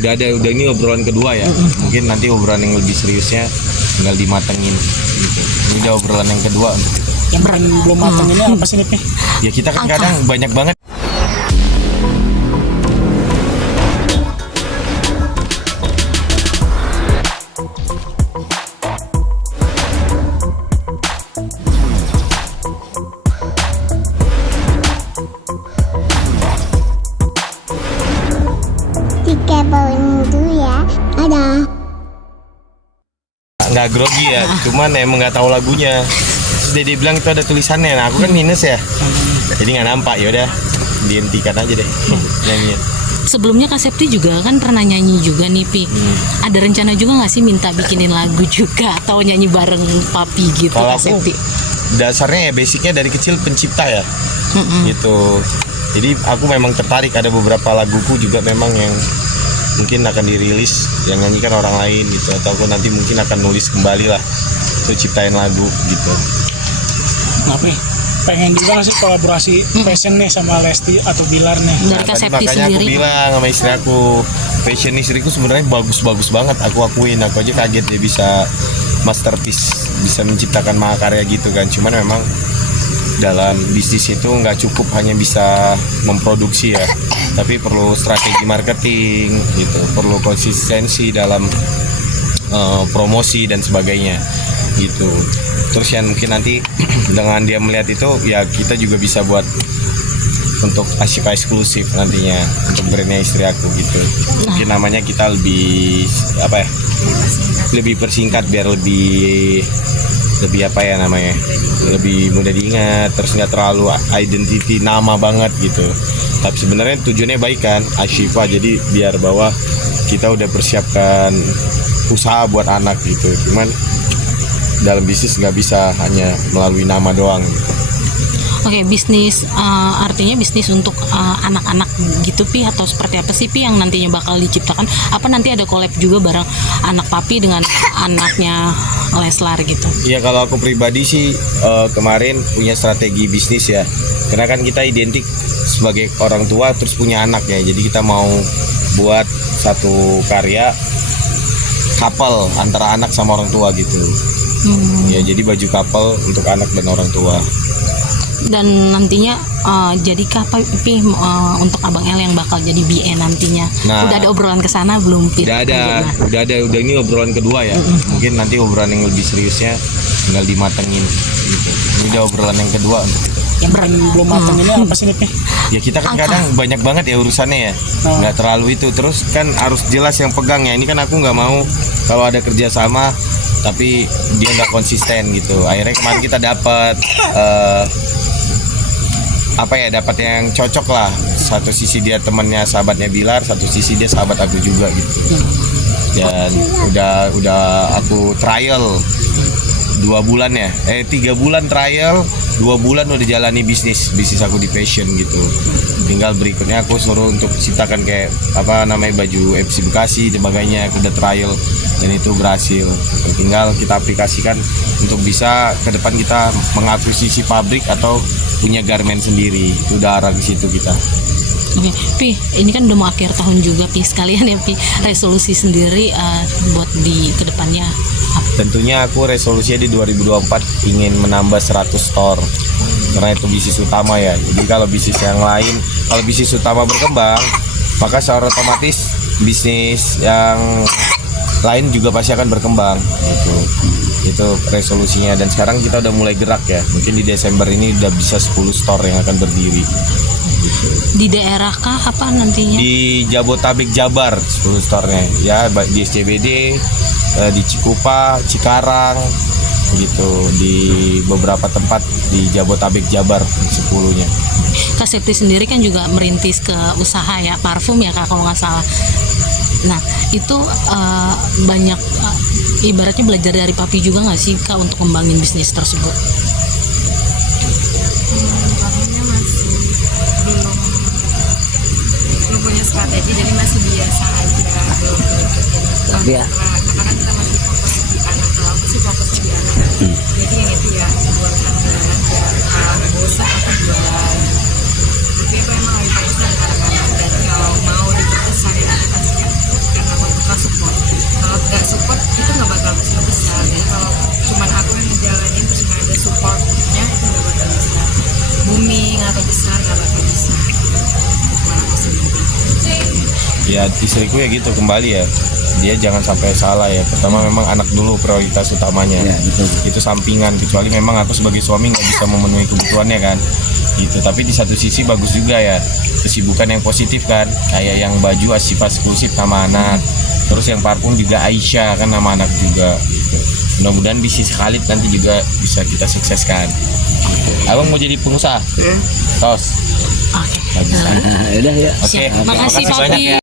udah ini obrolan kedua ya. Mungkin nanti obrolan yang lebih seriusnya tinggal dimatengin gitu. Ini udah obrolan yang kedua untuk itu. Yang belum mateng ini apa sih nih? Ya kita kan kadang banyak banget. Nggak grogi ya, cuman emang nggak tahu lagunya. Terus dia bilang itu ada tulisannya, nah aku kan minus ya, jadi nggak nampak. Yaudah dihentikan aja deh nyanyian. Sebelumnya Kak Septi juga kan pernah nyanyi juga nih Pi. Ada rencana juga nggak sih minta bikinin lagu juga atau nyanyi bareng Papi gitu? Kalau Kak aku Septi dasarnya ya basicnya dari kecil pencipta ya, gitu. Jadi aku memang tertarik, ada beberapa laguku juga memang yang mungkin akan dirilis yang nyanyikan orang lain gitu, atau aku nanti mungkin akan nulis kembali lah, itu ciptain lagu gitu. Ngapain? Pengen juga nggak sih kolaborasi fashion nih sama Lesti atau Bilar nih? dari Kak Septi Makanya sendiri. aku bilang sama istri aku, fashion istriku sebenarnya bagus-bagus banget. Aku akuin, aku aja kaget dia bisa masterpiece, bisa menciptakan mahakarya gitu kan. Cuman memang dalam bisnis itu nggak cukup hanya bisa memproduksi ya, tapi perlu strategi marketing gitu, perlu konsistensi dalam promosi dan sebagainya gitu. Terus yang mungkin nanti dengan dia melihat itu ya kita juga bisa buat untuk Ashifa eksklusif nantinya untuk brandnya istri aku gitu. Mungkin namanya kita lebih apa ya, lebih persingkat biar lebih apa ya namanya, lebih mudah diingat, terus nggak terlalu identity nama banget gitu. Tapi sebenarnya tujuannya baik kan, Ashifa, jadi biar bahwa kita udah persiapkan usaha buat anak gitu. Cuman dalam bisnis nggak bisa hanya melalui nama doang gitu. Oke, bisnis artinya bisnis untuk anak-anak gitu Pi, atau seperti apa sih Pi yang nantinya bakal diciptakan? Apa nanti ada collab juga bareng anak Papi dengan anaknya Leslar gitu? Iya, kalau aku pribadi sih kemarin punya strategi bisnis ya, karena kan kita identik sebagai orang tua terus punya anak ya, jadi kita mau buat satu karya couple antara anak sama orang tua gitu. Ya, jadi baju couple untuk anak dan orang tua. Dan nantinya jadi apa Pi untuk Abang El yang bakal jadi BN nantinya? Nah, udah ada obrolan ke sana belum Pi? Udah ada ini obrolan kedua ya. Mungkin nanti obrolan yang lebih seriusnya tinggal dimatengin gitu. Ini udah obrolan yang kedua untuk itu. Yang belum mateng ini apa sih nih? Ya kita kan kadang banyak banget ya urusannya ya, nggak terlalu itu. Terus kan harus jelas yang pegang ya. Ini kan aku nggak mau kalau ada kerjasama tapi dia nggak konsisten gitu. Akhirnya kemarin kita dapat dapat yang cocok lah. Satu sisi dia temannya sahabatnya Bilar, satu sisi dia sahabat aku juga gitu. Dan udah aku trial 2 bulan ya, 3 bulan trial, 2 bulan udah jalani bisnis aku di fashion gitu. Tinggal berikutnya aku suruh untuk ciptakan kayak baju FC Bekasi dan sebagainya. Aku udah trial dan itu berhasil. Tinggal kita aplikasikan untuk bisa ke depan kita mengakuisisi pabrik atau punya garment sendiri. Itu udah arah ke situ kita. Oke, Pi, ini kan udah mau akhir tahun juga Pi, sekalian ya Pi, resolusi sendiri buat di kedepannya. Tentunya aku resolusinya di 2024 ingin menambah 100 store, karena itu bisnis utama ya. Jadi kalau bisnis yang lain, kalau bisnis utama berkembang, maka secara otomatis bisnis yang lain juga pasti akan berkembang gitu. Itu resolusinya, dan sekarang kita udah mulai gerak ya. Mungkin di Desember ini udah bisa 10 store yang akan berdiri gitu. Di daerah kah apa nantinya? Di Jabotabek, Jabar 10 store-nya ya, di SCBD, di Cikupa, Cikarang gitu, di beberapa tempat di Jabotabek, Jabar 10-nya. Kak Septi sendiri kan juga merintis ke usaha ya, parfum ya Kak kalau nggak salah. Nah itu banyak ibaratnya belajar dari Papi juga nggak sih Kak untuk kembangin bisnis tersebut? Papinya masih belum punya strategi, jadi masih biasa aja, belum karena kita masih fokus di anak. Kalau aku sih fokusnya di anak, jadi yang itu ya buat anak, bosan atau jualan. Tapi aku emang lagi fokus di anak-anak, dan kalau mau diperbesar ya pastinya ya istriku ya gitu kembali ya, dia jangan sampai salah ya. Pertama memang anak dulu prioritas utamanya. Ya, betul. Itu sampingan, kecuali memang aku sebagai suami nggak bisa memenuhi kebutuhannya kan gitu. Tapi di satu sisi bagus juga ya, kesibukan yang positif kan, kayak yang baju Asyifa eksklusif nama anak, terus yang parfum juga Aisyah kan nama anak juga gitu. Mudah-mudahan bisnis Khalid nanti juga bisa kita sukseskan. Abang mau jadi pengusaha? Tos. Oke. Bagus. Udah ya. Oke, Siap. Makasih, banyak Papi. ya.